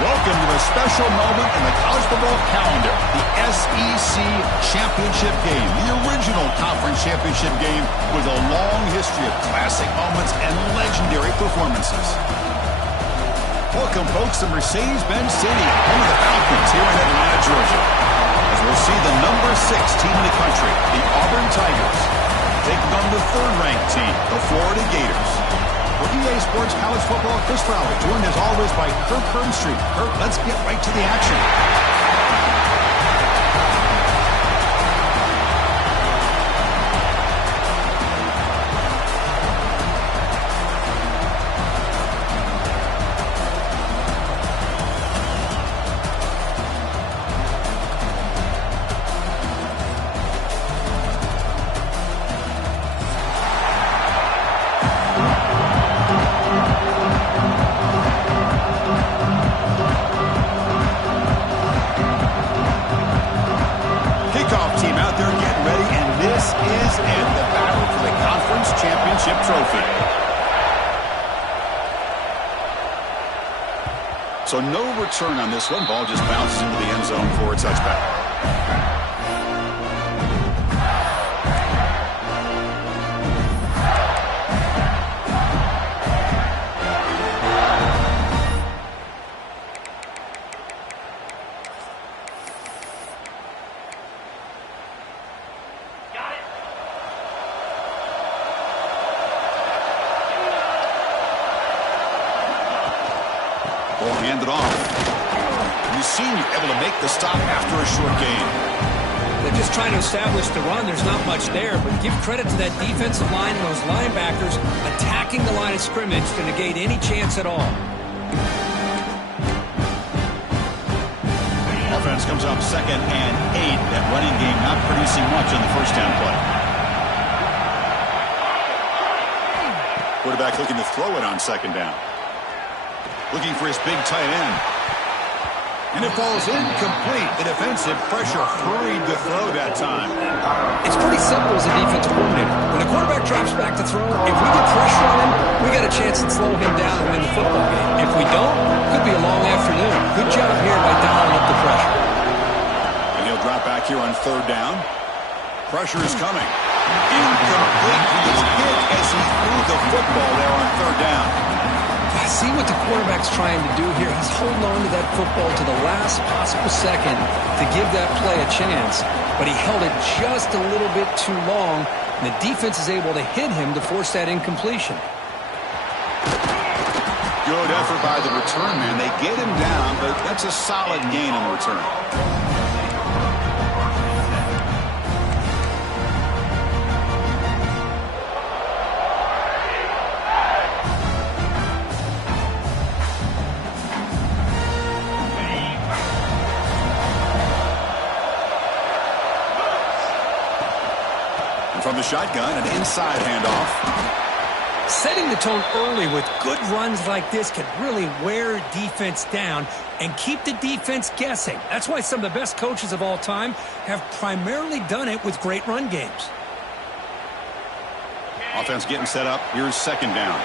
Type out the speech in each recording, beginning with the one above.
Welcome to a special moment in the college football calendar, the SEC Championship Game, the original conference championship game with a long history of classic moments and legendary performances. Welcome, folks, to Mercedes-Benz Stadium, home of the Falcons here in Atlanta, Georgia, as we'll see the number 6 team in the country, the Auburn Tigers, taking on the third-ranked team, the Florida Gators. For EA Sports College Football, Chris Fowler, joined as always by Kirk Herbstreit. Kirk, let's get right to the action. So no return on this one. Ball just bounces into the end zone for a touchback. Handed off. You've seen you're able to make the stop after a short gain. They're just trying to establish the run. There's not much there, but give credit to that defensive line and those linebackers attacking the line of scrimmage to negate any chance at all. Offense comes up 2nd and 8. That running game not producing much on the first down play. Quarterback looking to throw it on 2nd down. Looking for his big tight end. And it falls incomplete. The defensive pressure hurried the throw that time. It's pretty simple as a defensive coordinator. When the quarterback drops back to throw, if we get pressure on him, we got a chance to slow him down and win the football game. If we don't, could be a long afternoon. Good job here by dialing up the pressure. And he'll drop back here on 3rd down. Pressure is coming. Incomplete. He was hit as he threw the football there on 3rd down. See what the quarterback's trying to do here. He's holding on to that football to the last possible second to give that play a chance. But he held it just a little bit too long, and the defense is able to hit him to force that incompletion. Good effort by the return man. They get him down, but that's a solid gain on the return. From the shotgun, an inside handoff. Setting the tone early with good runs like this can really wear defense down and keep the defense guessing. That's why some of the best coaches of all time have primarily done it with great run games. Offense getting set up. Here's 2nd down.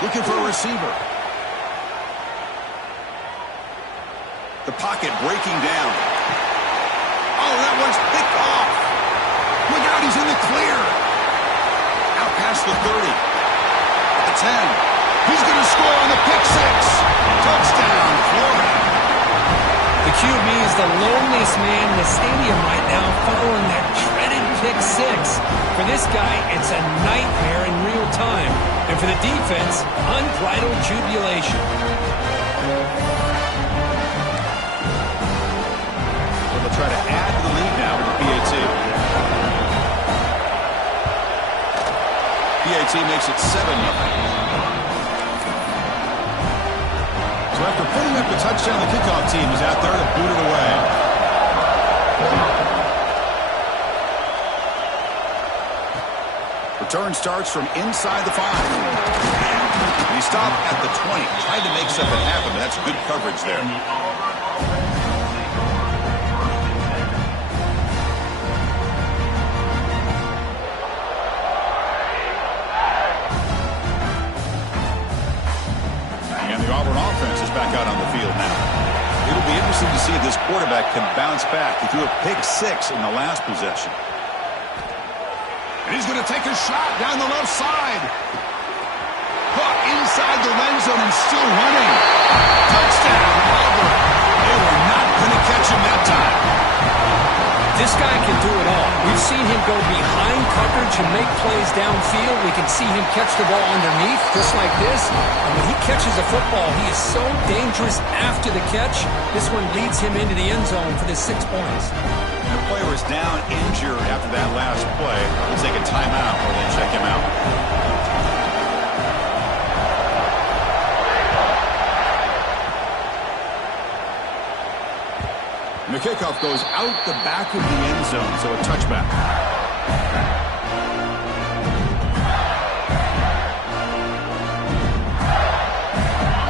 Looking for a receiver. The pocket breaking down. Oh, that one's picked off. Look out, he's in the clear. Out past the 30. At the 10. He's going to score on the pick 6. Touchdown, Florida. The QB is the loneliest man in the stadium right now following that dreaded pick 6. For this guy, it's a nightmare in real time. And for the defense, unbridled jubilation. Try to add to the lead now with the PAT. PAT penalty makes it 7-0. So after putting up a touchdown, the kickoff team is out there to boot it away. Return starts from inside the 5. He stopped at the 20, tried to make something happen, but that's good coverage there. And the Auburn offense is back out on the field now. It'll be interesting to see if this quarterback can bounce back. He threw a pick 6 in the last possession. And he's going to take a shot down the left side. Caught inside the end zone and still running. Touchdown, Auburn. They were not going to catch him that time. This guy can do it all. We've seen him go behind coverage and make plays downfield. We can see him catch the ball underneath, just like this. And when he catches a football, he is so dangerous after the catch. This one leads him into the end zone for the 6 points. The player is down injured after that last play. We'll take a timeout while they check him out. And the kickoff goes out the back of the end zone, so a touchback.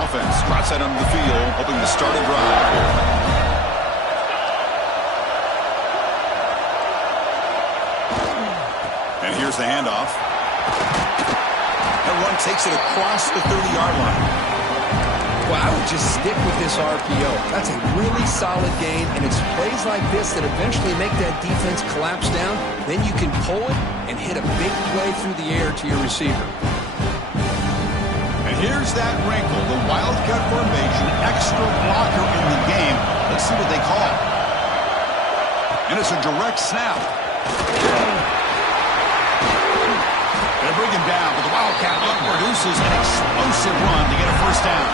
Offense trots out onto the field, hoping to start a drive here. And here's the handoff. That run takes it across the 30-yard line. Well, I would just stick with this RPO. That's a really solid gain, and it's plays like this that eventually make that defense collapse down. Then you can pull it and hit a big play through the air to your receiver. And here's that wrinkle, the wildcat formation, extra blocker in the game. Let's see what they call. And it's a direct snap. They bring him down, but the Wildcat produces an explosive run to get a first down.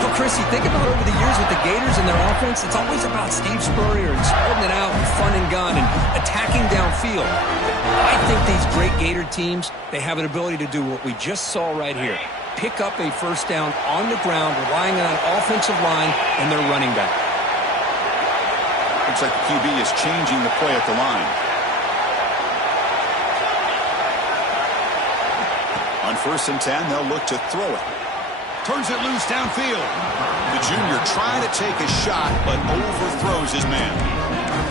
Well, Chris, you think about over the years with the Gators and their offense, it's always about Steve Spurrier and spreading it out and fun and gun and attacking downfield. I think these great Gator teams, they have an ability to do what we just saw right here. Pick up a first down on the ground, relying on an offensive line and their running back. Looks like the QB is changing the play at the line. On 1st and 10, they'll look to throw it. Turns it loose downfield. The junior trying to take a shot, but overthrows his man.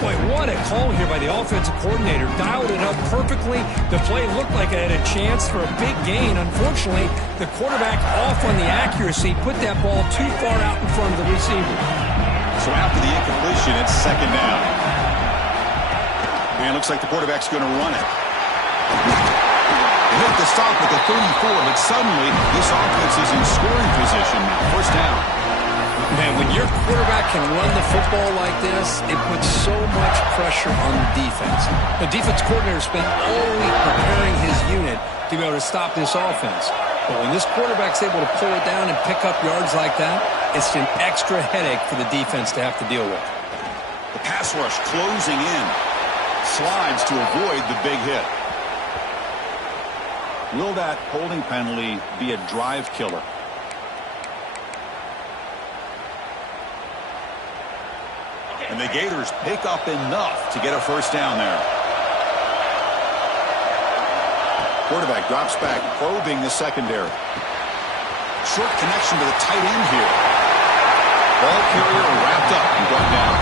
Boy, what a call here by the offensive coordinator. Dialed it up perfectly. The play looked like it had a chance for a big gain. Unfortunately, the quarterback off on the accuracy, put that ball too far out in front of the receiver. So after the incompletion, it's 2nd down. And it looks like the quarterback's going to run it. Hit the stop at the 34, but suddenly this offense is in scoring position now. 1st down. Man, when your quarterback can run the football like this, it puts so much pressure on the defense. The defense coordinator spent all week preparing his unit to be able to stop this offense. But when this quarterback's able to pull it down and pick up yards like that, it's an extra headache for the defense to have to deal with. The pass rush closing in. Slides to avoid the big hit. Will that holding penalty be a drive killer? And the Gators pick up enough to get a first down there. Quarterback drops back, probing the secondary. Short connection to the tight end here. Ball carrier wrapped up and brought down.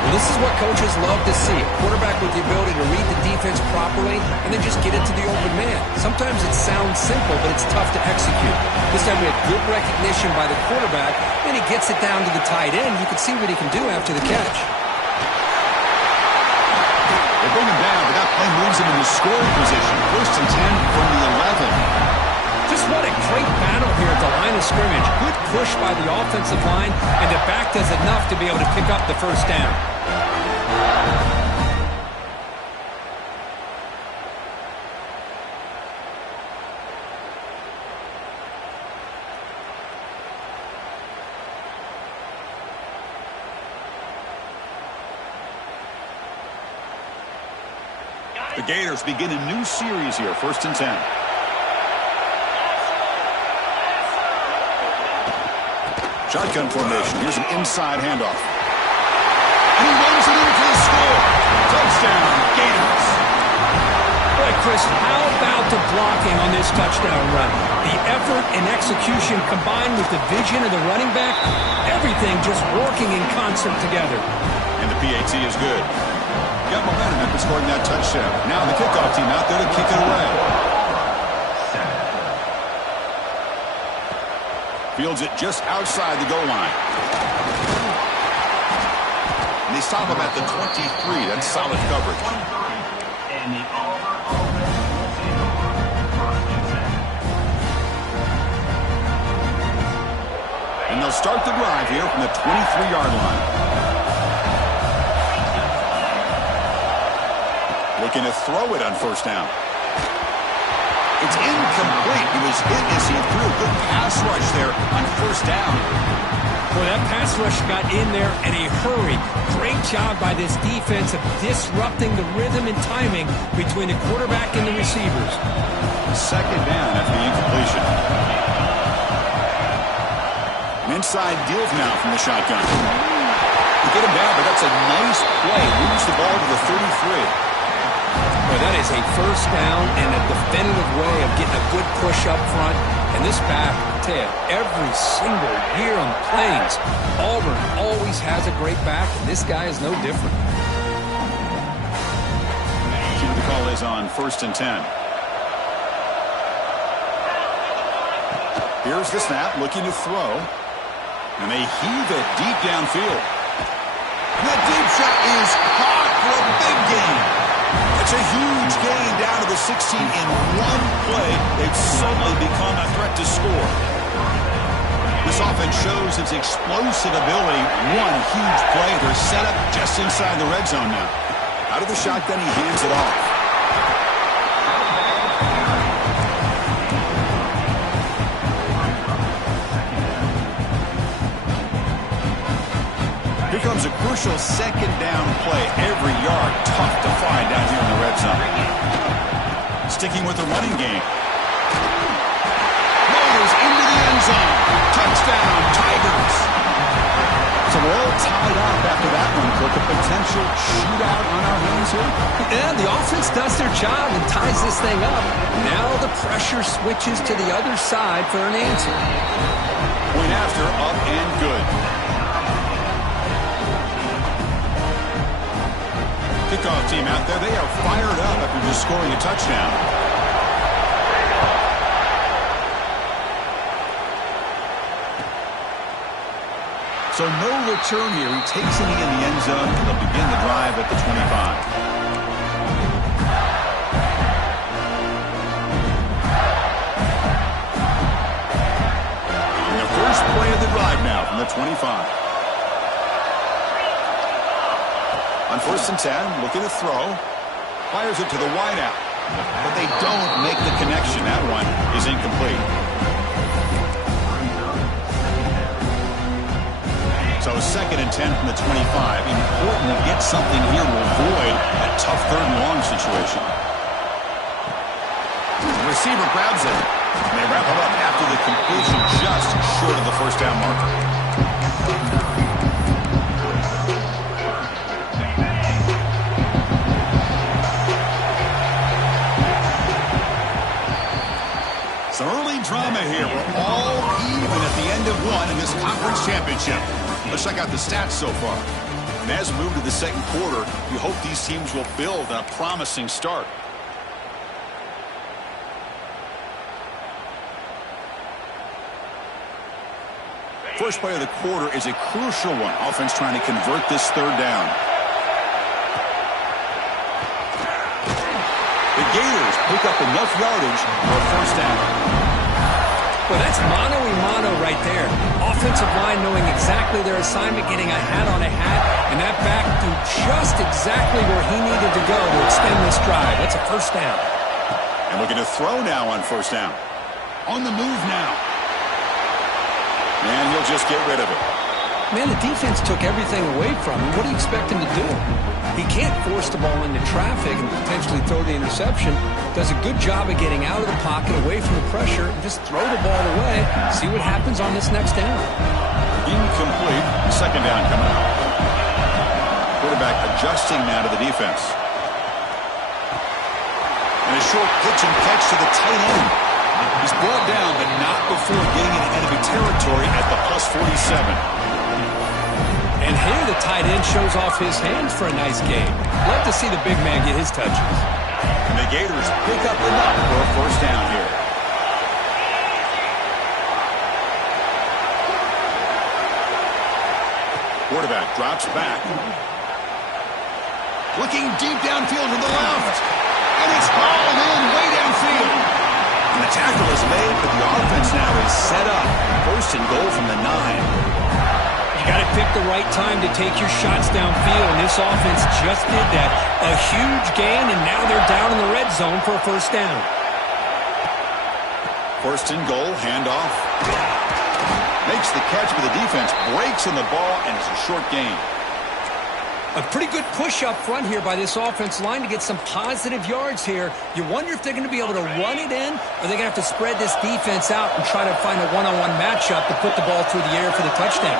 Well, this is what coaches love to see. A quarterback with the ability to read the defense properly and then just get it to the open man. Sometimes it sounds simple, but it's tough to execute. This time we had good recognition by the quarterback, and he gets it down to the tight end. You can see what he can do after the catch. They bring him down, but that play moves him into scoring position. 1st and 10 from the 11. Just what a great battle here at the line of scrimmage. Good push by the offensive line, and the back does enough to be able to pick up the first down. The Gators begin a new series here, 1st and 10. Shotgun formation. Here's an inside handoff. And he runs it in for the score. Touchdown, Gators. All right, Chris, how about the blocking on this touchdown run? The effort and execution combined with the vision of the running back, everything just working in concert together. And the PAT is good. Got momentum after scoring that touchdown. Now the kickoff team out there to kick it away. Fields it just outside the goal line. And they stop him at the 23. That's solid coverage. And they'll start the drive here from the 23-yard line. Looking to throw it on 1st down. It's incomplete. He was hit as he threw. Good pass rush there on 1st down. Well, that pass rush got in there in a hurry. Great job by this defense of disrupting the rhythm and timing between the quarterback and the receivers. 2nd down after the incompletion. An inside deal now from the shotgun. You get him down, but that's a nice play. Moves the ball to the 33. Well, that is a 1st down and a definitive way of getting a good push up front. And this back, I tell you, every single year on the Plains, Auburn always has a great back, and this guy is no different. See what the call is on 1st and 10. Here's the snap, looking to throw. And they heave it deep downfield. And that deep shot is caught for a big gain. It's a huge gain down to the 16 in one play. They've suddenly become a threat to score. This offense shows its explosive ability. One huge play. They're set up just inside the red zone now. Out of the shotgun, he hands it off. Here comes a crucial 2nd down play. Every yard tough to find down here in the red zone. Sticking with the running game. Motors into the end zone. Touchdown, Tigers. So we're all tied up after that one. Cook, a potential shootout on our hands here. Yeah, the offense does their job and ties this thing up. Now the pressure switches to the other side for an answer. Point after, up and good. Kickoff team out there. They are fired up after just scoring a touchdown. So no return here. He takes it in the end zone. They'll begin the drive at the 25. And the first play of the drive now from the 25. On 1st and 10, looking to throw. Fires it to the wideout. But they don't make the connection. That one is incomplete. So 2nd and 10 from the 25. Important to get something here to avoid that tough 3rd and long situation. The receiver grabs it. And they wrap him up after the completion just short of the 1st down marker. Some early drama here. We're all even at the end of one in this conference championship. Let's check out the stats so far. And as we move to the 2nd quarter, we hope these teams will build on a promising start. First play of the quarter is a crucial one. Offense trying to convert this 3rd down. The Gators pick up enough yardage for a 1st down. Well, that's mano-a-mano right there. Offensive line knowing exactly their assignment, getting a hat on a hat, and that back threw just exactly where he needed to go to extend this drive. That's a 1st down. And looking to throw now on 1st down. On the move now. And he'll just get rid of it. Man, the defense took everything away from him. What do you expect him to do? He can't force the ball into traffic and potentially throw the interception. Does a good job of getting out of the pocket, away from the pressure, and just throw the ball away. See what happens on this next down. Incomplete. Second down coming up. Quarterback adjusting now to the defense. And a short pitch and catch to the tight end. He's brought down, but not before getting into enemy territory at the plus 47. And here the tight end shows off his hands for a nice game. Love to see the big man get his touches. And the Gators pick up enough for a first down here. Quarterback drops back. Looking deep downfield to the left. And it's hauled in way downfield. And the tackle is made, but the offense now is set up. First and goal from the 9. You got to pick the right time to take your shots downfield, and this offense just did that. A huge gain, and now they're down in the red zone for a first down. First and goal, handoff. Makes the catch, but the defense breaks in the ball, and it's a short gain. A pretty good push up front here by this offense line to get some positive yards here. You wonder if they're going to be able to run it in, or they're going to have to spread this defense out and try to find a one-on-one matchup to put the ball through the air for the touchdown.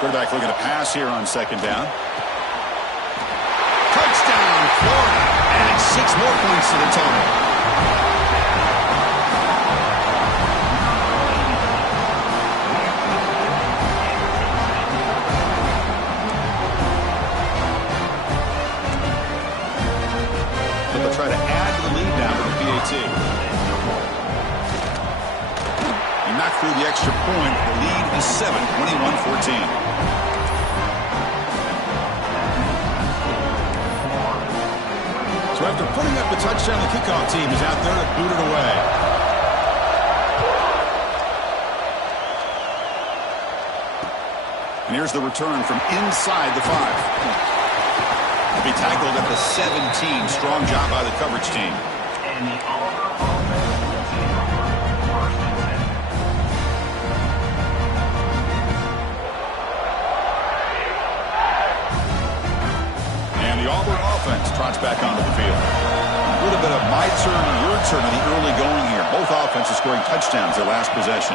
Quarterback looking to pass here on second down. Touchdown, Florida. And 6 more points to the total. But they'll try to add to the lead now with the PAT. Knocked through the extra point. The lead is 7, 21-14. So after putting up a touchdown, the kickoff team is out there to boot it away. And here's the return from inside the 5. He'll be tackled at the 17. Strong job by the coverage team. The Auburn offense trots back onto the field. A little bit of my turn, your turn in the early going here. Both offenses scoring touchdowns their last possession.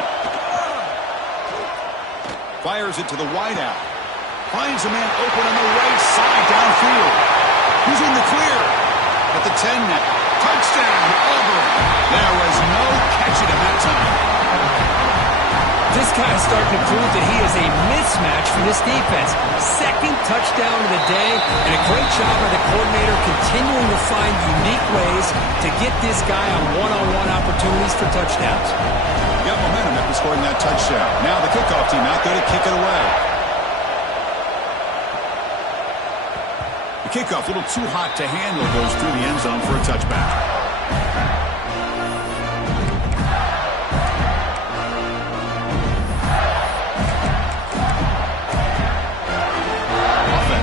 Fires it to the wideout. Finds a man open on the right side downfield. He's in the clear. At the 10 now. Touchdown, Auburn. There was no catching him that time. This guy is starting to prove that he is a mismatch for this defense. Second touchdown of the day, and a great job by the coordinator continuing to find unique ways to get this guy on one-on-one opportunities for touchdowns. Got momentum after scoring that touchdown. Now the kickoff team out there to kick it away. The kickoff, a little too hot to handle, goes through the end zone for a touchback.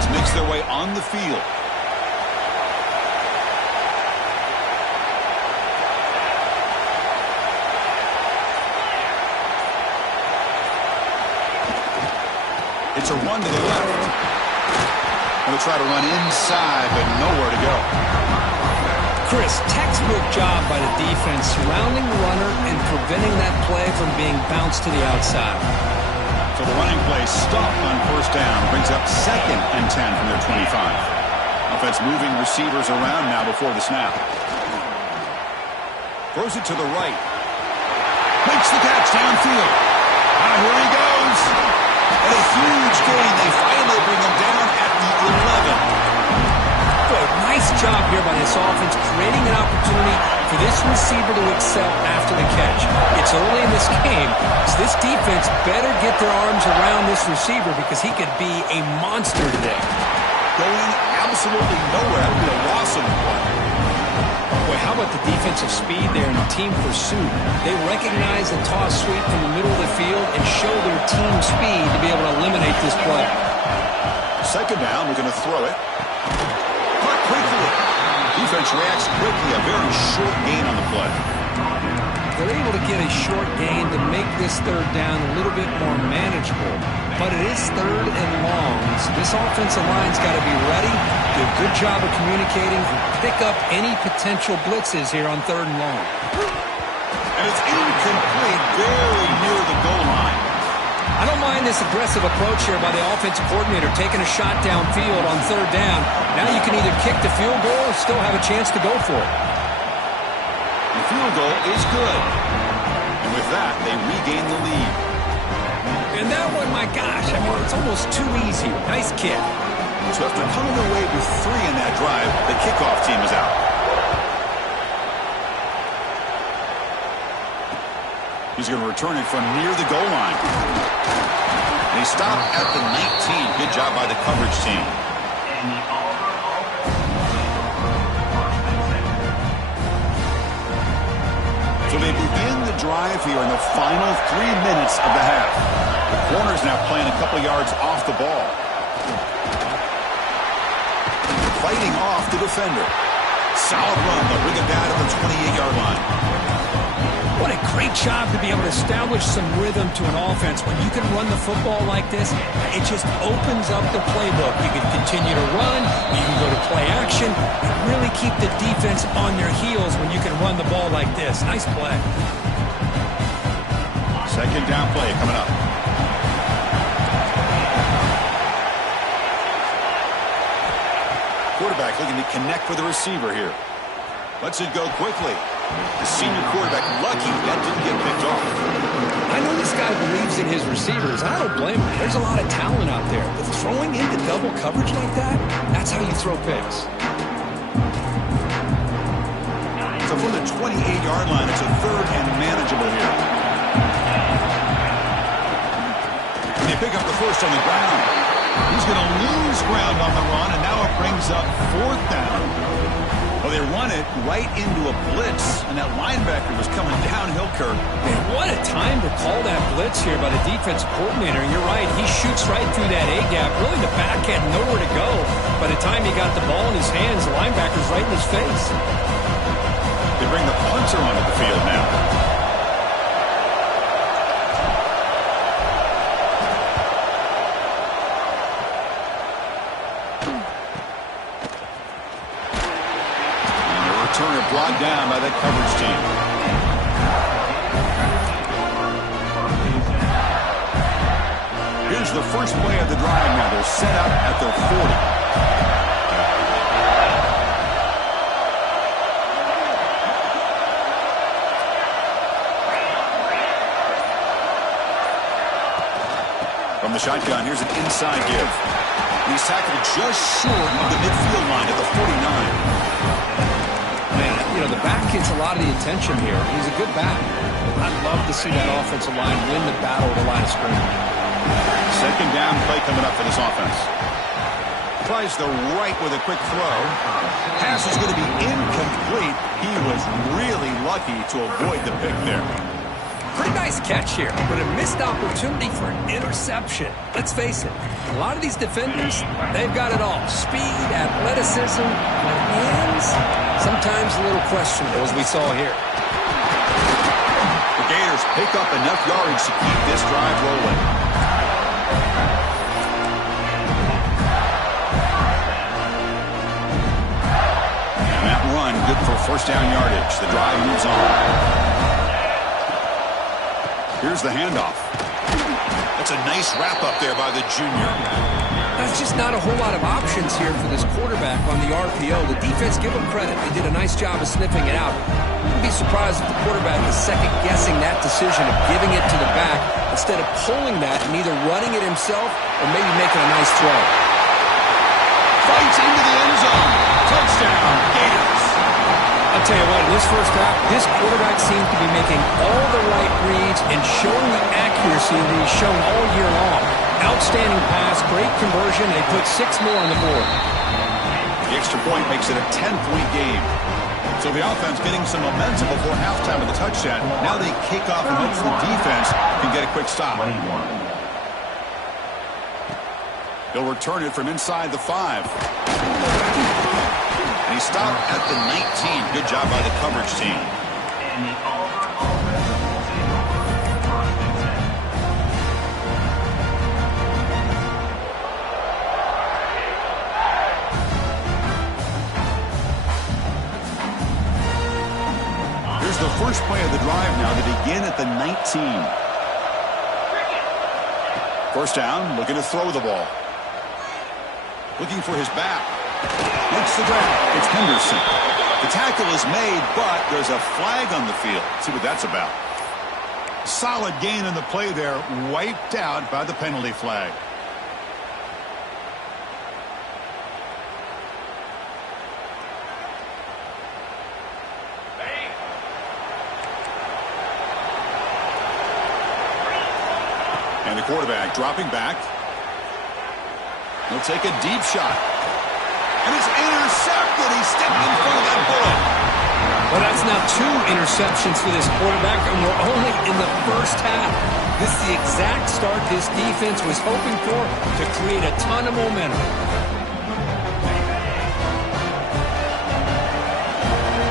Makes their way on the field. It's a run to the left. Going to try to run inside, but nowhere to go. Chris, textbook job by the defense surrounding the runner and preventing that play from being bounced to the outside. So the running play stopped on first down. Brings up 2nd and 10 from their 25. Offense moving receivers around now before the snap. Throws it to the right. Makes the catch downfield. And here he goes. And a huge gain. They finally bring him down at the 11. Nice job here by this offense, creating an opportunity for this receiver to excel after the catch. It's early in this game, so this defense better get their arms around this receiver because he could be a monster today. Going absolutely nowhere. That would be a loss of the play. Boy, how about the defensive speed there in the team pursuit? They recognize the toss sweep from the middle of the field and show their team speed to be able to eliminate this play. Second down, we're going to throw it. Caught quickly. Defense reacts quickly. A very short gain on the play. They're able to get a short gain to make this third down a little bit more manageable. But it is third and long, so this offensive line's got to be ready, do a good job of communicating, and pick up any potential blitzes here on third and long. And it's incomplete, very near the goal line. I don't mind this aggressive approach here by the offensive coordinator, taking a shot downfield on third down. Now you can either kick the field goal or still have a chance to go for it. The field goal is good. And with that, they regain the lead. And that one, my gosh, I mean, it's almost too easy. Nice kick. So after coming away with 3 in that drive, the kickoff team is out. He's going to return it from near the goal line. And he stopped at the 19. Good job by the coverage team. So they begin the drive here in the final 3 minutes of the half. The corner's now playing a couple yards off the ball. Fighting off the defender. Solid run, but bring it down to the 28-yard line. What a great job to be able to establish some rhythm to an offense. When you can run the football like this, it just opens up the playbook. You can continue to run, you can go to play action, and really keep the defense on their heels when you can run the ball like this. Nice play. Second down play coming up. Quarterback looking to connect with the receiver here. Lets it go quickly. The senior quarterback lucky that didn't get picked off. I know this guy believes in his receivers. I don't blame him. There's a lot of talent out there. But throwing into double coverage like that, that's how you throw picks. So from the 28-yard line, it's a third and manageable here. And they pick up the first on the ground. He's going to lose ground on the run, and now it brings up fourth down. Well, they run it right into a blitz, and that linebacker was coming downhill, Kirk. Man, what a time to call that blitz here by the defense coordinator. You're right, he shoots right through that A-gap. Really, the back had nowhere to go. By the time he got the ball in his hands, the linebacker's right in his face. They bring the punter onto the field now. Turner brought down by that coverage team. Here's the first play of the drive now. They're set up at their 40. From the shotgun, here's an inside give. And he's tackled just short of the midfield line at the 49. You know, the back gets a lot of the attention here. He's a good back. I'd love to see that offensive line win the battle at the line of scrimmage. Second down play coming up for this offense. Tries the right with a quick throw. Pass is going to be incomplete. He was really lucky to avoid the pick there. Pretty nice catch here, but a missed opportunity for an interception. Let's face it, a lot of these defenders, they've got it all. Speed, athleticism, but hands, sometimes a little questionable, as we saw here. The Gators pick up enough yardage to keep this drive rolling. And that run, good for first down yardage. The drive moves on. Here's the handoff. That's a nice wrap-up there by the junior. That's just not a whole lot of options here for this quarterback on the RPO. The defense, give them credit. They did a nice job of sniffing it out. Wouldn't be surprised if the quarterback is second-guessing that decision of giving it to the back instead of pulling that and either running it himself or maybe making a nice throw. Fights into the end zone. Touchdown, Gators. I'll tell you what, in this first half, this quarterback seems to be making all the right reads and showing the accuracy that he's shown all year long. Outstanding pass, great conversion. They put 6 more on the board. The extra point makes it a 10-point game. So the offense getting some momentum before halftime with the touchdown. Now they kick off and hope the defense can get a quick stop. He'll return it from inside the 5. And he stopped at the 19. Good job by the coverage team. Here's the first play of the drive now to begin at the 19. First down, looking to throw the ball. Looking for his back. Makes the grab. It's Henderson. The tackle is made, but there's a flag on the field. Let's see what that's about. Solid gain in the play there, wiped out by the penalty flag. And the quarterback dropping back. He'll take a deep shot. And it's intercepted. He stepped in front of that bullet. Well, that's now 2 interceptions for this quarterback, and we're only in the first half. This is the exact start this defense was hoping for to create a ton of momentum.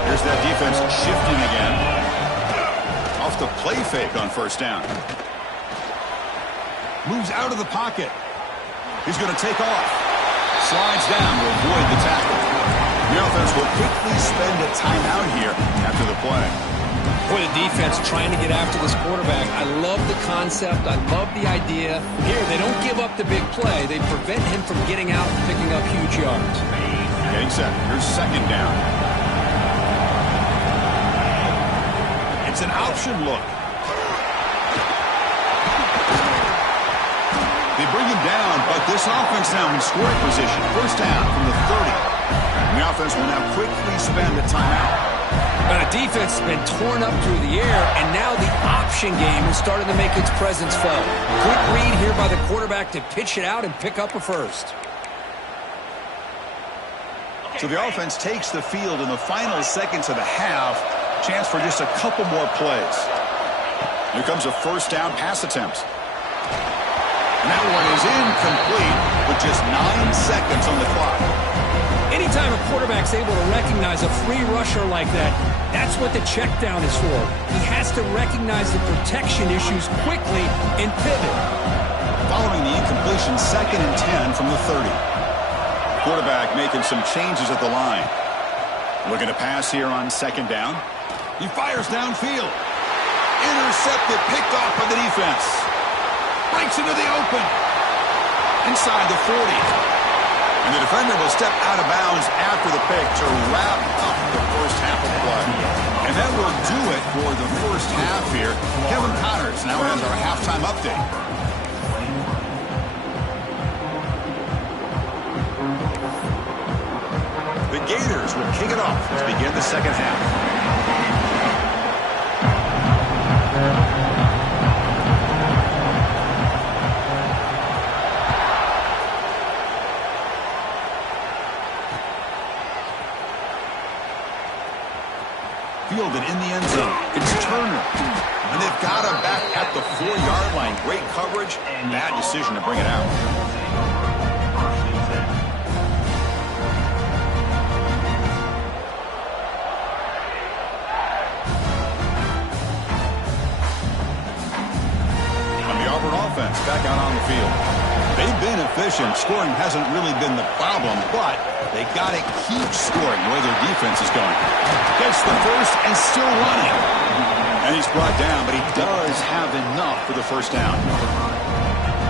Here's that defense shifting again. Off the play fake on first down. Moves out of the pocket. He's going to take off. Slides down to avoid the tackle. The offense will quickly spend a timeout here after the play. Boy, the defense trying to get after this quarterback. I love the concept. I love the idea. Here, they don't give up the big play. They prevent him from getting out and picking up huge yards. Getting set. Here's second down. It's an option look. They bring him down, but this offense now in scoring position. First down from the 30. And the offense will now quickly spend a timeout. But the defense has been torn up through the air, and now the option game is starting to make its presence felt. Good read here by the quarterback to pitch it out and pick up a first. So the offense takes the field in the final seconds of the half. Chance for just a couple more plays. Here comes a first down pass attempt. And that one is incomplete with just 9 seconds on the clock. Anytime a quarterback's able to recognize a free rusher like that, that's what the check down is for. He has to recognize the protection issues quickly and pivot. Following the incompletion, 2nd and 10 from the 30. Quarterback making some changes at the line. Looking to pass here on 2nd down. He fires downfield. Intercepted, picked off by the defense. Breaks into the open. Inside the 40. And the defender will step out of bounds after the pick to wrap up the first half of play. And that will do it for the first half here. Kevin Connors now has our halftime update. The Gators will kick it off to begin the second half. Fielded in the end zone. It's Turner. And they've got him back at the 4-yard line. Great coverage. Bad decision to bring it out. On the Auburn offense, back out on the field. They've been efficient. Scoring hasn't really been the problem, but they got to keep scoring the way their defense is going. Gets the first and still running. And he's brought down, but he does have enough for the first down.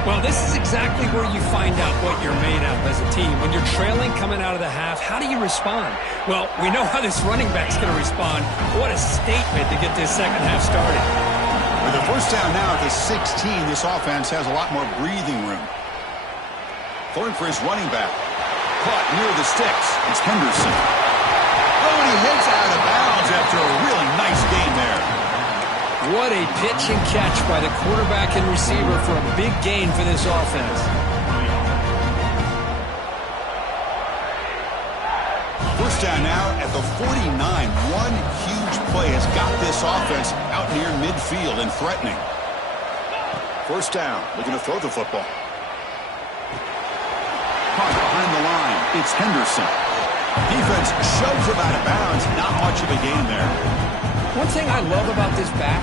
Well, this is exactly where you find out what you're made of as a team. When you're trailing coming out of the half, how do you respond? Well, we know how this running back's going to respond. What a statement to get this second half started. With the first down now at the 16, this offense has a lot more breathing room. Throwing for his running back. Caught near the sticks. It's Henderson. Oh, and he hits out of bounds after a really nice game there. What a pitch and catch by the quarterback and receiver for a big gain for this offense. First down now at the 49. One huge play has got this offense out near midfield and threatening. First down, looking to throw the football. Caught behind the line. It's Henderson. Defense shoves him out of bounds. Not much of a gain there. One thing I love about this back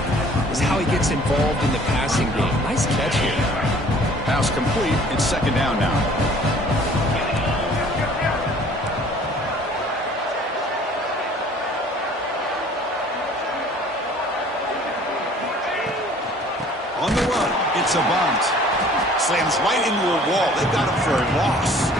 is how he gets involved in the passing game. Nice catch here. Pass complete. It's second down now. On the run, it's a bunt. Slams right into a wall. They've got him for a loss.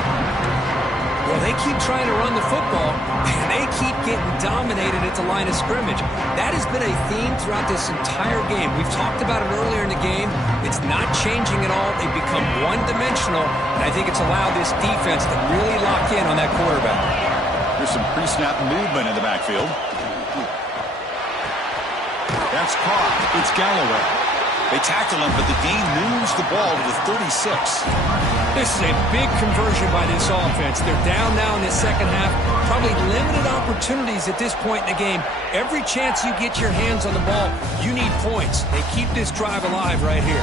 Well, they keep trying to run the football, and they keep getting dominated at the line of scrimmage. That has been a theme throughout this entire game. We've talked about it earlier in the game. It's not changing at all. They've become one-dimensional, and I think it's allowed this defense to really lock in on that quarterback. There's some pre-snap movement in the backfield. That's caught. It's Galloway. They tackle him, but the gain moves the ball to the 36. This is a big conversion by this offense. They're down now in the second half. Probably limited opportunities at this point in the game. Every chance you get your hands on the ball, you need points. They keep this drive alive right here.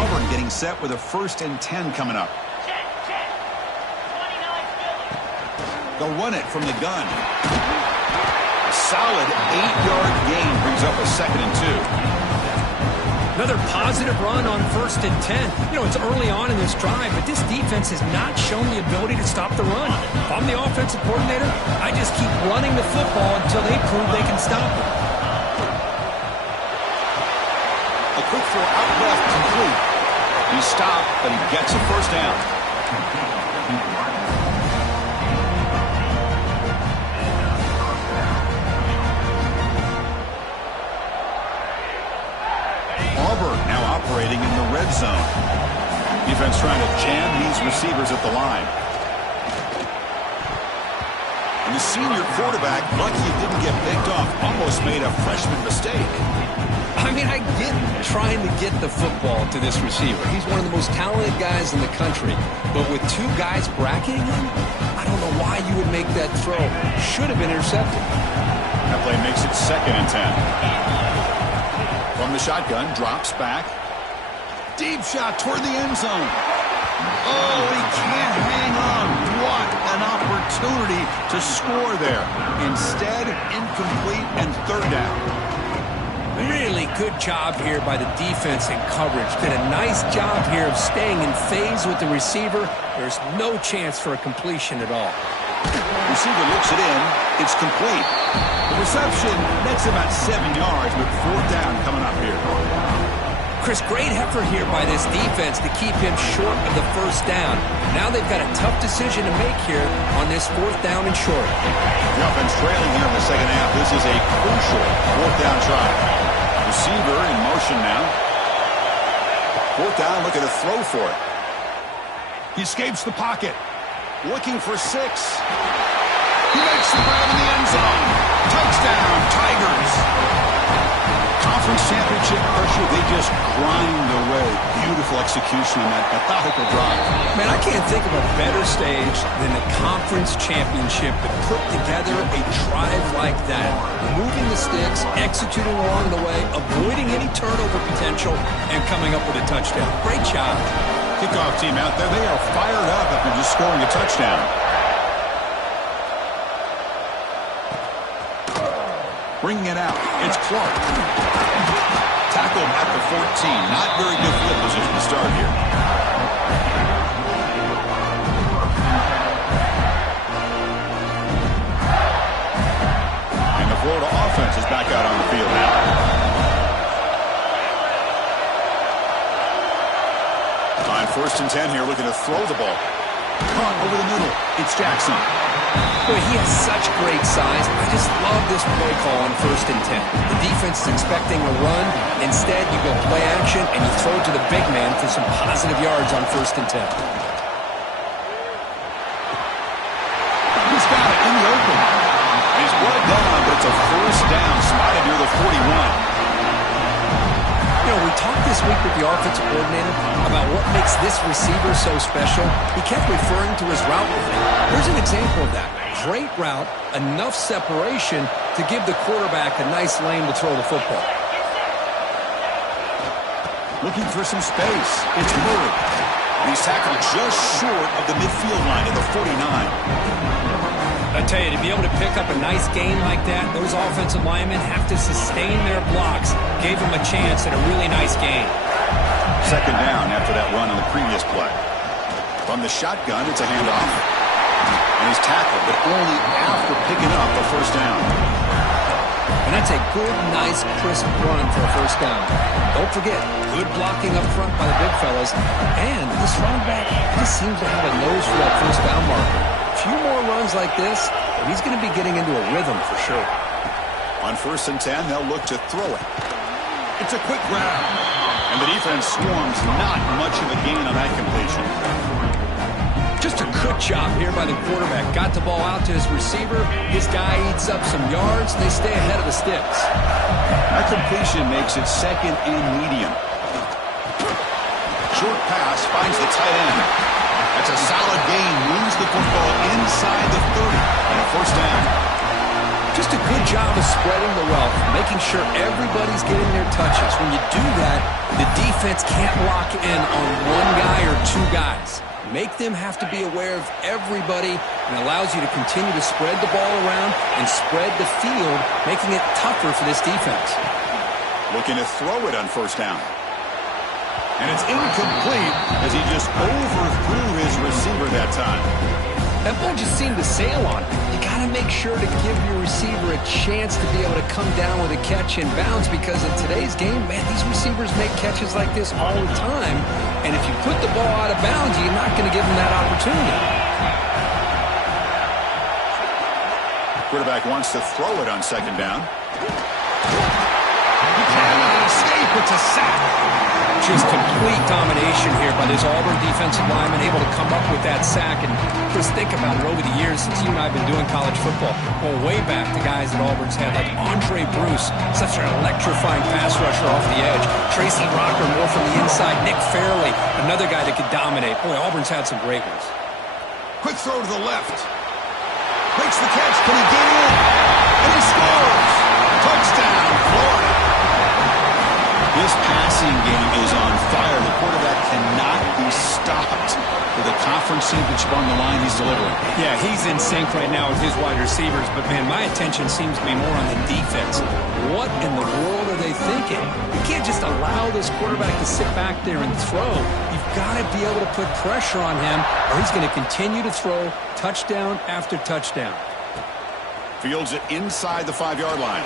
Auburn getting set with a 1st and 10 coming up. They'll run it from the gun. A solid 8-yard gain brings up a 2nd and 2. Another positive run on 1st and 10. You know, it's early on in this drive, but this defense has not shown the ability to stop the run. If I'm the offensive coordinator, I just keep running the football until they prove they can stop it. A quick throw out left complete. He stopped, but he gets a 1st down. Operating in the red zone. Defense trying to jam these receivers at the line. And the senior quarterback, lucky he didn't get picked off, almost made a freshman mistake. I mean, I get trying to get the football to this receiver. He's one of the most talented guys in the country. But with 2 guys bracketing him, I don't know why you would make that throw. Should have been intercepted. That play makes it 2nd and 10. From the shotgun, drops back. Deep shot toward the end zone. Oh, he can't hang on. What an opportunity to score there. Instead, incomplete and 3rd down. Really good job here by the defense in coverage. Did a nice job here of staying in phase with the receiver. There's no chance for a completion at all. Receiver looks it in. It's complete. The reception nets about 7 yards, but 4th down coming up here. Chris, great effort here by this defense to keep him short of the 1st down. Now they've got a tough decision to make here on this 4th down and short. The offense trailing here in the second half. This is a crucial 4th down try. Receiver in motion now. 4th down, looking to throw for it. He escapes the pocket. Looking for 6. He makes the grab in the end zone. Touchdown, Tigers. Conference championship pressure, they just grind away. Beautiful execution on that methodical drive. Man, I can't think of a better stage than the conference championship to put together a drive like that. Moving the sticks, executing along the way, avoiding any turnover potential, and coming up with a touchdown. Great job. Kickoff team out there, they are fired up after just scoring a touchdown. Bringing it out, it's Clark. Tackled at the 14. Not very good field position to start here. And the Florida offense is back out on the field now. On 1st and 10 here, looking to throw the ball. Caught over the middle. It's Jackson. Boy, he has such great size. I just love this play call on 1st and 10. The defense is expecting a run. Instead, you go play action, and you throw to the big man for some positive yards on 1st and 10. He's got it in the open. He's brought down, but it's a 1st down, spotted near the 41. You know, we talked this week with the offensive coordinator about what makes this receiver so special. He kept referring to his route running. Here's an example of that. Great route, enough separation to give the quarterback a nice lane to throw the football. Looking for some space. It's Murray. He's tackled just short of the midfield line at the 49. I tell you, to be able to pick up a nice gain like that, those offensive linemen have to sustain their blocks. Gave them a chance at a really nice gain. Second down after that run on the previous play. From the shotgun, it's a handoff. And he's tackled, but only after picking up a first down. And that's a good, nice, crisp run for a first down. Don't forget, good blocking up front by the big fellas. And this running back just seems to have a nose for that first down marker. A few more runs like this, and he's going to be getting into a rhythm for sure. On 1st and 10, they'll look to throw it. It's a quick grab. And the defense swarms not much of a gain on that completion. Just a good job here by the quarterback. Got the ball out to his receiver. His guy eats up some yards. They stay ahead of the sticks. That completion makes it second and medium. Short pass finds the tight end. That's a solid gain. Moves the football inside the 30. And a first down. Just a good job of spreading the wealth, making sure everybody's getting their touches. When you do that, the defense can't lock in on one guy or two guys. Make them have to be aware of everybody, and allows you to continue to spread the ball around and spread the field, making it tougher for this defense. Looking to throw it on first down. And it's incomplete as he just overthrew his receiver that time. That ball just seemed to sail on him. You got to make sure to give your receiver a chance to be able to come down with a catch in bounds, because in today's game, man, these receivers make catches like this all the time. And if you put the ball out of bounds, you're not going to give them that opportunity. Quarterback wants to throw it on second down. He cannot escape. It's a sack. Just complete domination here by this Auburn defensive lineman, able to come up with that sack. And just think about it, over the years since you and I have been doing college football, well, way back to guys that Auburn's had, like Andre Bruce, such an electrifying pass rusher off the edge. Tracy Rocker, more from the inside. Nick Fairley, another guy that could dominate. Boy, Auburn's had some great ones. Quick throw to the left. Makes the catch. Can he get in? And he scores. Touchdown, Florida. This passing game is on fire. The quarterback cannot be stopped. With a conference championship on the line, he's delivering. Yeah, he's in sync right now with his wide receivers. But, man, my attention seems to be more on the defense. What in the world are they thinking? You can't just allow this quarterback to sit back there and throw. You've got to be able to put pressure on him, or he's going to continue to throw touchdown after touchdown. Fields it inside the 5-yard line.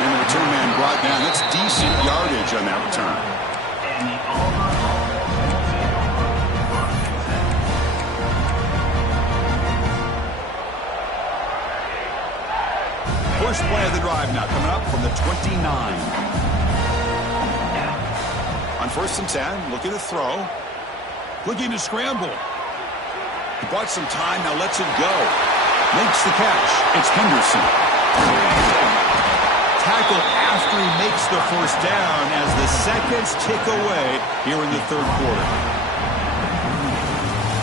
And the return man brought down. That's decent yardage on that return. First play of the drive now, coming up from the 29. On 1st and 10, looking to throw. Looking to scramble. Bought some time, now lets it go. Makes the catch. It's Henderson. Tackle after he makes the first down as the seconds tick away here in the third quarter.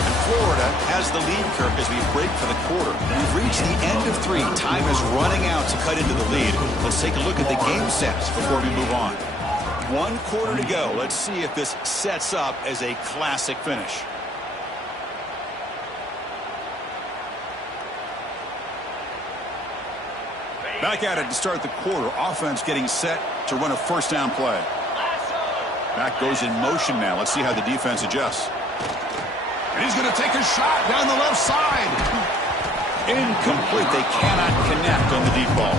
And Florida has the lead, Kirk, as we break for the quarter. We've reached the end of 3. Time is running out to cut into the lead. Let's take a look at the game sets before we move on. 1 quarter to go. Let's see if this sets up as a classic finish. Back at it to start the quarter. Offense getting set to run a first down play. Back goes in motion now. Let's see how the defense adjusts. And he's going to take a shot down the left side. Incomplete. They cannot connect on the deep ball.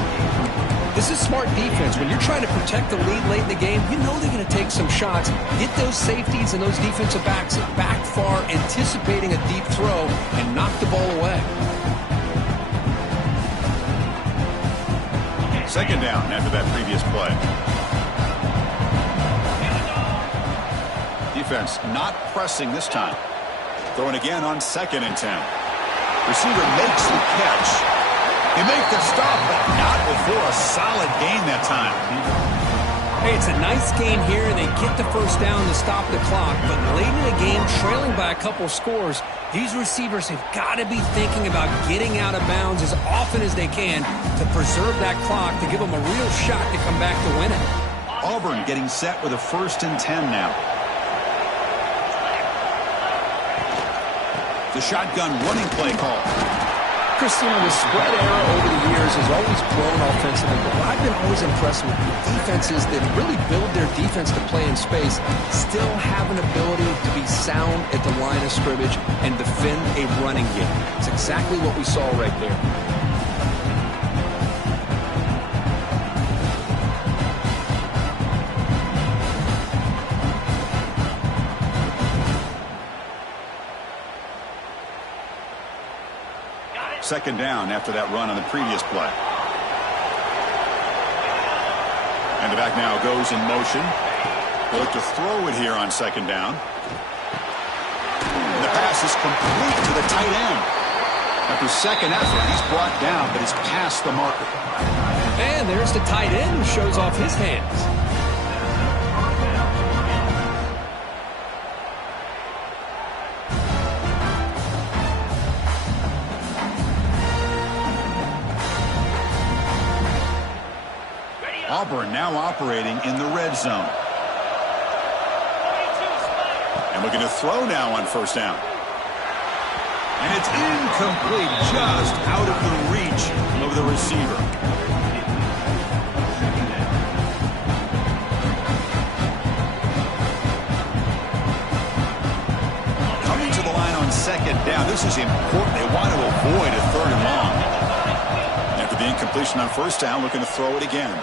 This is smart defense. When you're trying to protect the lead late in the game, you know they're going to take some shots. Get those safeties and those defensive backs back far, anticipating a deep throw, and knock the ball away. Second down after that previous play. Defense not pressing this time. Throwing again on 2nd and 10. Receiver makes the catch. He makes the stop, but not before a solid gain that time. Hey, it's a nice gain here, and they get the first down to stop the clock. But late in the game, trailing by a couple of scores, these receivers have got to be thinking about getting out of bounds as often as they can to preserve that clock, to give them a real shot to come back to win it. Auburn getting set with a 1st and 10 now. The shotgun running play call. Christina, the spread era over the years has always grown offensively, but what I've been always impressed with defenses that really build their defense to play in space still have an ability to be sound at the line of scrimmage and defend a running game. It's exactly what we saw right there. Second down after that run on the previous play. And the back now goes in motion. They'll look to throw it here on second down. And the pass is complete to the tight end. After second effort, he's brought down, but he's past the marker. And there's the tight end who shows off his hands. Auburn now operating in the red zone. And looking to throw now on first down. And it's incomplete, just out of the reach of the receiver. Coming to the line on second down. This is important. They want to avoid a third and long. After the incompletion on first down, looking to throw it again.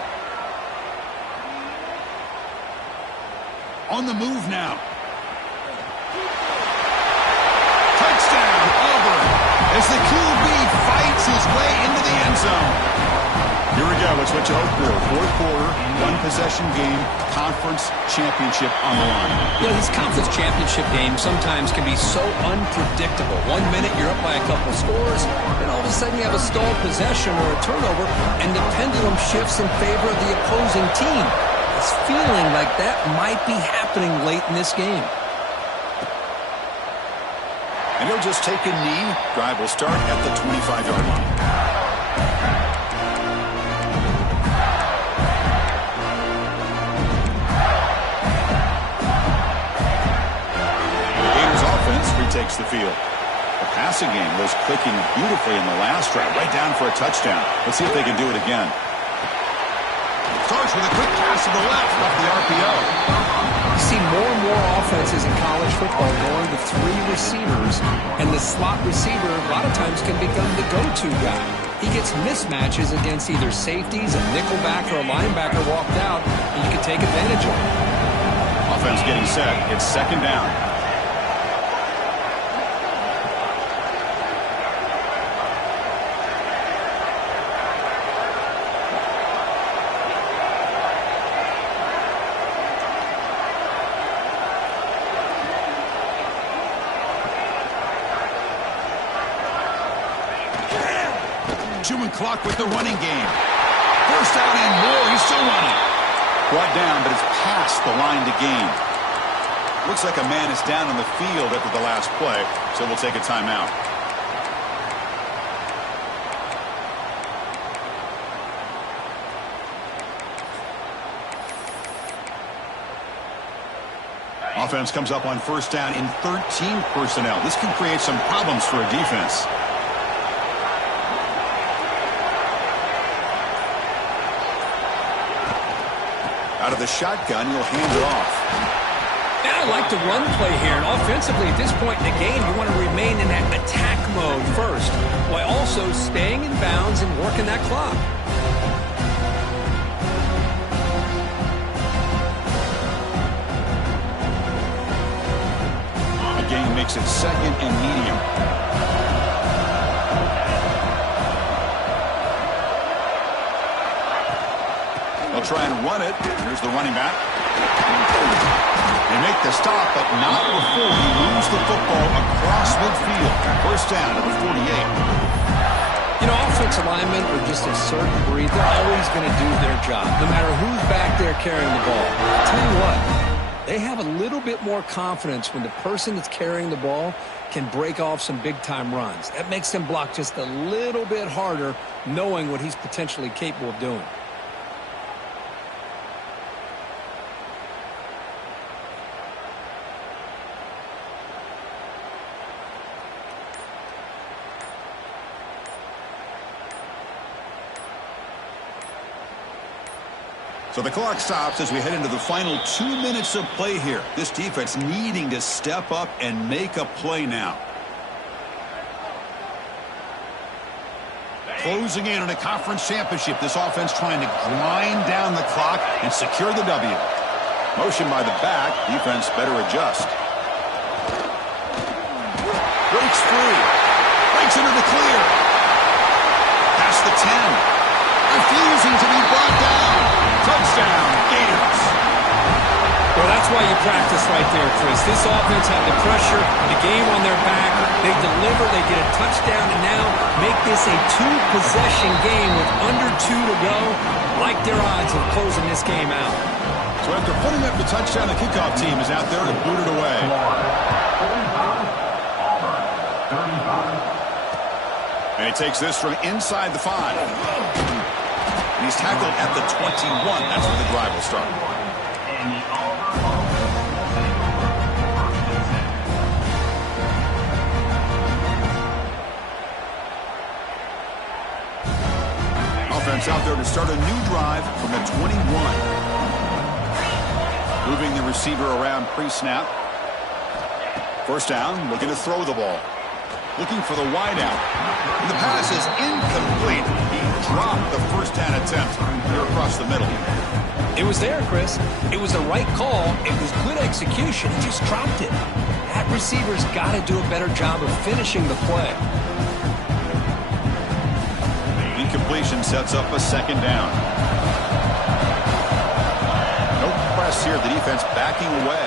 On the move now. Touchdown, Auburn, as the QB fights his way into the end zone. Here we go. It's what you hope for. Fourth quarter, one-possession game, conference championship on the line. You know, these conference championship games sometimes can be so unpredictable. 1 minute you're up by a couple scores, then all of a sudden you have a stalled possession or a turnover, and the pendulum shifts in favor of the opposing team. It's feeling like that might be happening late in this game. And he'll just take a knee. Drive will start at the 25-yard line. The Gators offense retakes the field. The passing game was clicking beautifully in the last drive, right down for a touchdown. Let's see if they can do it again. Starts with a quick pass to the left off the RPO. You see more and more offenses in college football going to three receivers, and the slot receiver a lot of times can become the go-to guy. He gets mismatches against either safeties, a nickelback, or a linebacker walked out, and you can take advantage of it. Offense getting set. It's second down. Chewing clock with the running game. First down and more. He's still running. Brought down, but it's past the line to gain. Looks like a man is down on the field after the last play, so we'll take a timeout. Offense comes up on first down in 13 personnel. This can create some problems for a defense. Out of the shotgun, he'll hand it off. Yeah, I like the run play here. And offensively, at this point in the game, you want to remain in that attack mode first, while also staying in bounds and working that clock. The game makes it second and medium. They'll try and run it. Here's the running back. They make the stop, but not before he moves the football across midfield. First down at the 48. You know, offensive linemen are just a certain breed. They're always going to do their job, no matter who's back there carrying the ball. I'll tell you what, they have a little bit more confidence when the person that's carrying the ball can break off some big-time runs. That makes them block just a little bit harder, knowing what he's potentially capable of doing. So the clock stops as we head into the final 2 minutes of play here. This defense needing to step up and make a play now. Closing in on a conference championship, this offense trying to grind down the clock and secure the W. Motion by the back. Defense better adjust. Breaks free. Breaks into the clear. Past the 10. Refusing to be brought down. Touchdown, Gators. Well, that's why you practice right there, Chris. This offense had the pressure, the game on their back. They deliver, they get a touchdown, and now make this a two-possession game with under 2 to go. Like their odds of closing this game out. So after putting up the touchdown, the kickoff team is out there to boot it away. And he takes this from inside the 5. And he's tackled at the 21. That's where the drive will start. Offense out there to start a new drive from the 21. Moving the receiver around pre-snap. First down, looking to throw the ball. Looking for the wideout. And the pass is incomplete. He dropped the first down attempt here across the middle. It was there, Chris. It was the right call. It was good execution. He just dropped it. That receiver's got to do a better job of finishing the play. Incompletion sets up a second down. No press here. The defense backing away.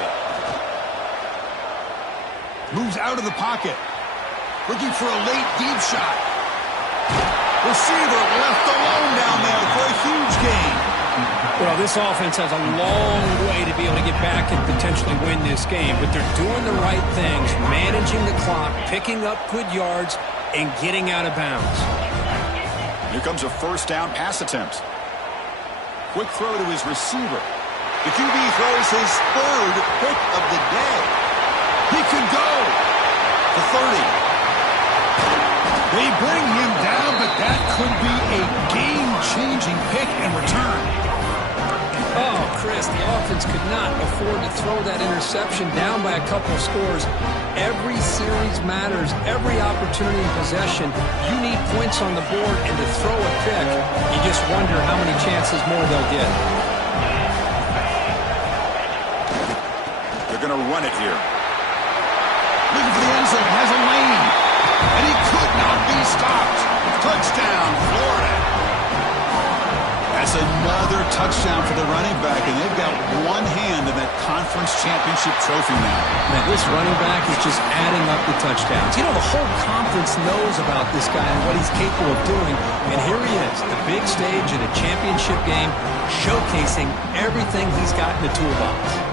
Moves out of the pocket. Looking for a late deep shot. Receiver left alone down there for a huge gain. Well, this offense has a long way to be able to get back and potentially win this game, but they're doing the right things, managing the clock, picking up good yards, and getting out of bounds. Here comes a first down pass attempt. Quick throw to his receiver. The QB throws his third pick of the day. He could go for 30. They bring him down, but that could be a game-changing pick and return. Oh, Chris, the offense could not afford to throw that interception down by a couple of scores. Every series matters. Every opportunity in possession, you need points on the board, and to throw a pick, you just wonder how many chances more they'll get. They're going to run it here. Looking for the end zone, has a lane. And he could not be stopped. Touchdown, Florida. That's another touchdown for the running back, and they've got one hand in that conference championship trophy now. Man, this running back is just adding up the touchdowns. You know, the whole conference knows about this guy and what he's capable of doing, and here he is, the big stage of the championship game, showcasing everything he's got in the toolbox.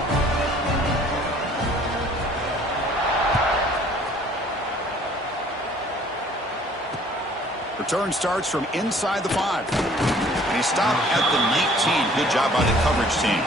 Return starts from inside the 5. And he stopped at the 19. Good job by the coverage team.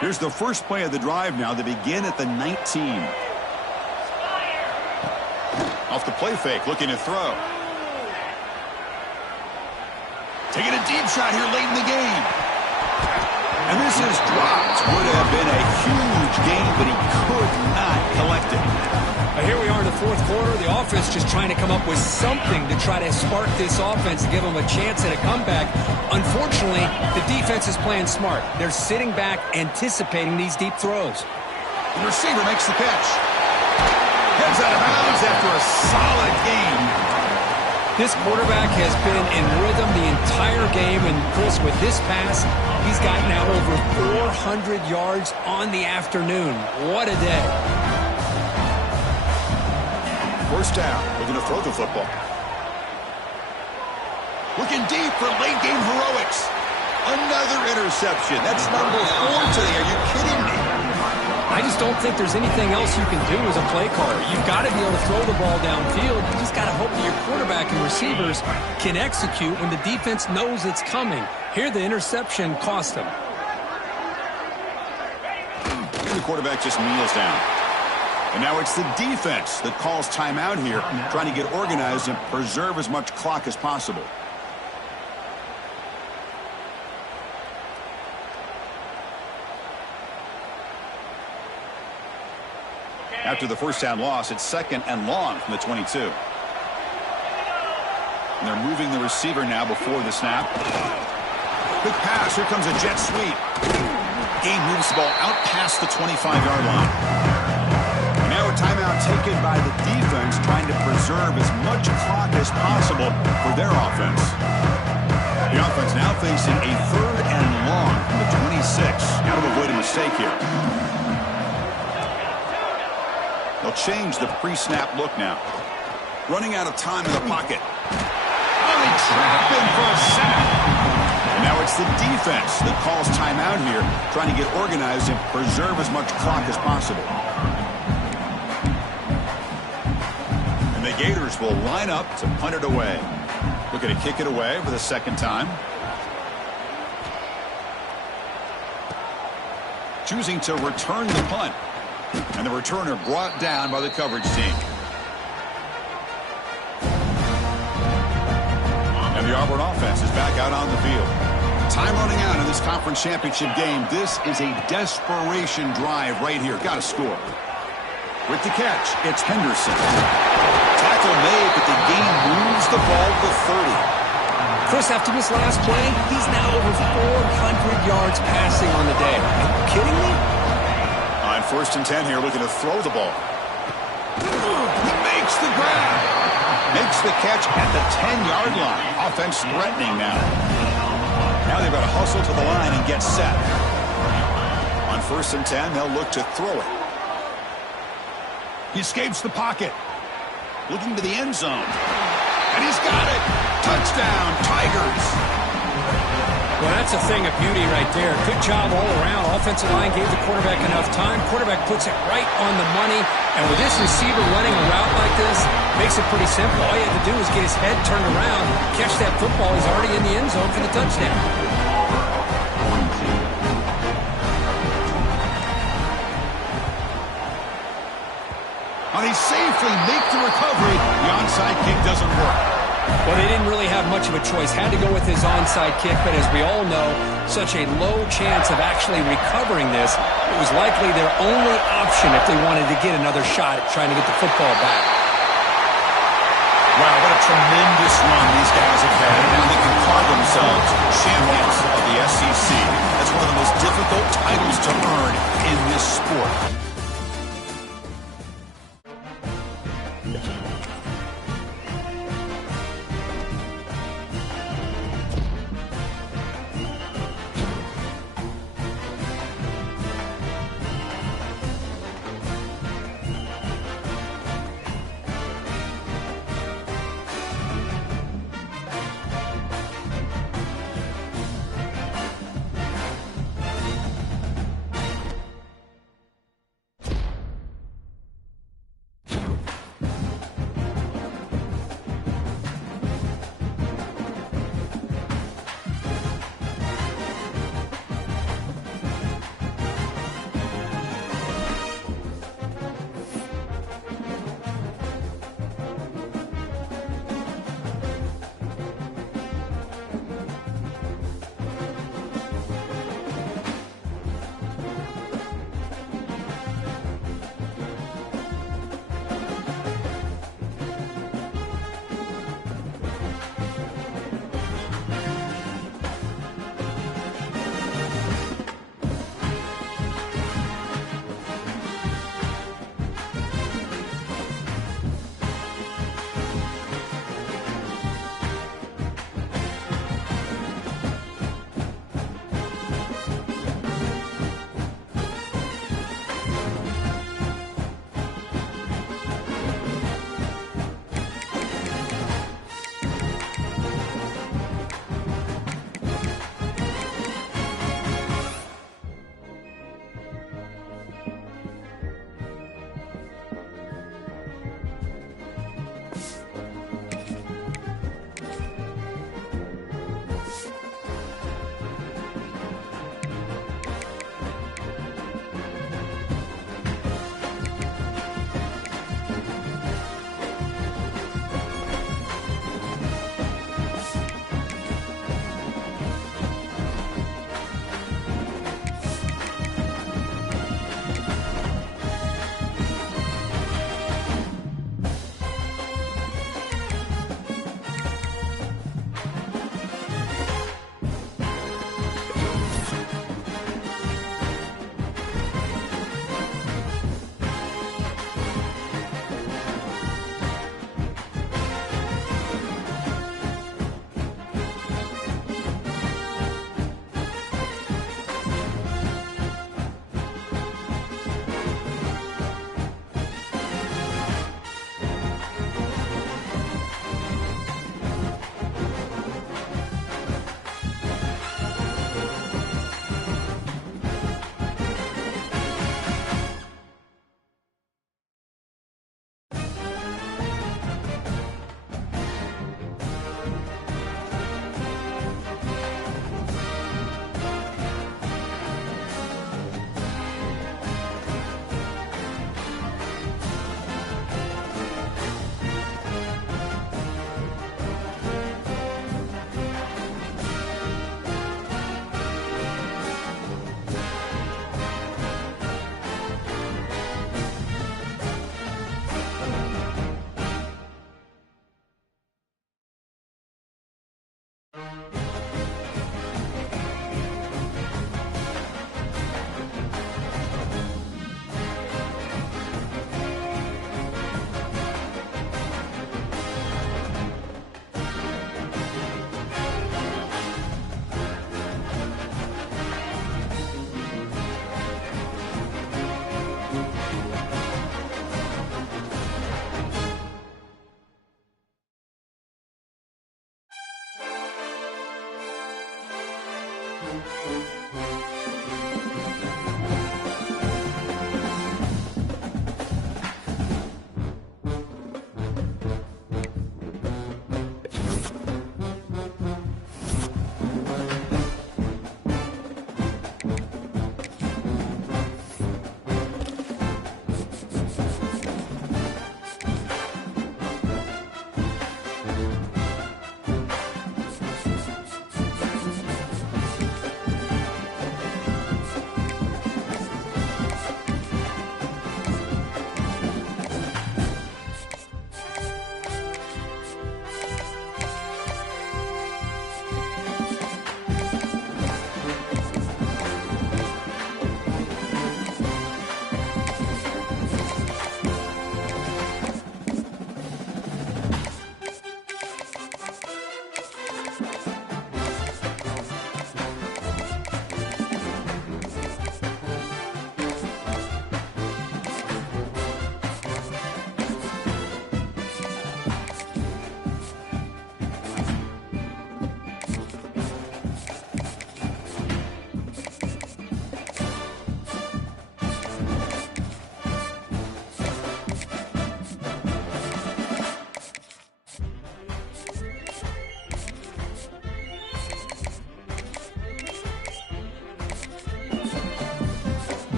Here's the first play of the drive now. They begin at the 19. Off the play fake, looking to throw. Taking a deep shot here late in the game. And this is dropped. Would have been a huge game, but he could not collect it. Here we are in the fourth quarter. The offense just trying to come up with something to try to spark this offense and give them a chance at a comeback. Unfortunately, the defense is playing smart. They're sitting back, anticipating these deep throws. The receiver makes the catch. Heads out of bounds after a solid game. This quarterback has been in rhythm the entire game, and Chris, with this pass, he's got now over 400 yards on the afternoon. What a day. First down, looking to throw the football. Looking deep for late game heroics. Another interception. That's number 4 today. Are you kidding me? I I just don't think there's anything else you can do as a play caller. You've got to be able to throw the ball downfield. You just got to hope that your quarterback and receivers can execute when the defense knows it's coming. Here, the interception cost them. And the quarterback just kneels down. And now it's the defense that calls timeout here, trying to get organized and preserve as much clock as possible. After the first down loss, it's 2nd and long from the 22. And they're moving the receiver now before the snap. Quick pass. Here comes a jet sweep. Game moves the ball out past the 25-yard line. And now a timeout taken by the defense, trying to preserve as much clock as possible for their offense. The offense now facing a 3rd and long from the 26. Got to avoid a mistake here. They'll change the pre-snap look now. Running out of time in the pocket. Oh, they trap him for a sack. And now it's the defense that calls timeout here, trying to get organized and preserve as much clock as possible. And the Gators will line up to punt it away. Looking to kick it away for the 2nd time. Choosing to return the punt. And the returner brought down by the coverage team. And the Auburn offense is back out on the field. Time running out in this conference championship game. This is a desperation drive right here. Got to score. With the catch, it's Henderson. Tackle made, but the game moves the ball to the 30. Chris, after this last play, he's now over 400 yards passing on the day. Are you kidding me? On 1st and 10 here, looking to throw the ball. He makes the grab. Makes the catch at the 10-yard line. Offense threatening now. Now they've got to hustle to the line and get set. On 1st and 10, they'll look to throw it. He escapes the pocket. Looking to the end zone. And he's got it. Touchdown, Tigers. Well, that's a thing of beauty right there. Good job all around. Offensive line gave the quarterback enough time. Quarterback puts it right on the money. And with this receiver running a route like this, makes it pretty simple. All you have to do is get his head turned around, catch that football. He's already in the end zone for the touchdown. And he safely makes the recovery. The onside kick doesn't work. Well, they didn't really have much of a choice. Had to go with his onside kick, but as we all know, such a low chance of actually recovering this. It was likely their only option if they wanted to get another shot at trying to get the football back. Wow, what a tremendous run these guys have had. And now they can call themselves champions of the SEC. That's one of the most difficult titles to earn in this sport.